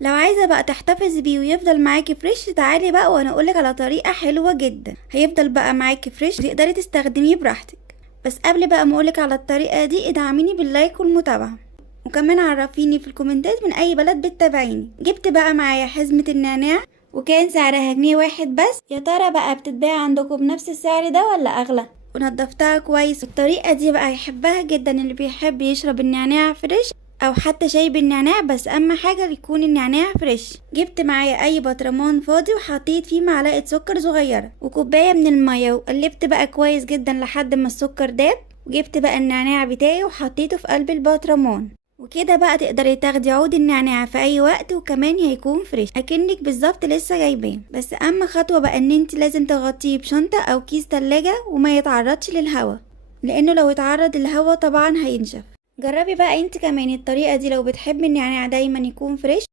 لو عايزة بقى تحتفظي بيه ويفضل معاكي فريش، تعالي بقى وانا اقولك على طريقة حلوة جدا هيفضل بقى معاكي فريش وتقدري تستخدميه براحتك. بس قبل بقى ما اقولك على الطريقة دي، ادعميني باللايك والمتابعة، وكمان عرفيني في الكومنتات من اي بلد بتتابعيني. جبت بقى معايا حزمة النعناع وكان سعرها جنيه واحد بس. يا ترى بقى بتتباع عندكم بنفس السعر ده ولا اغلى؟ ونضفتها كويس. الطريقة دي بقى هيحبها جدا اللي بيحب يشرب النعناع فريش او حتى شاي بالنعناع، بس اهم حاجة يكون النعناع فريش. جبت معايا اي برطمان فاضي وحطيت فيه معلقة سكر صغيرة وكوباية من المية، وقلبت بقى كويس جدا لحد ما السكر داب. وجبت بقى النعناع بتاعي وحطيته في قلب البطرمان، وكده بقى تقدري تاخدي عود النعناع في اي وقت، وكمان هيكون فريش اكنك بالظبط لسه جايباه. بس اهم خطوة بقى ان انت لازم تغطيه بشنطة او كيس تلاجة وما يتعرضش للهواء، لانه لو اتعرض للهواء طبعا هينشف. جربي بقى انت كمان الطريقة دي لو بتحبي النعناع دايما يكون فريش.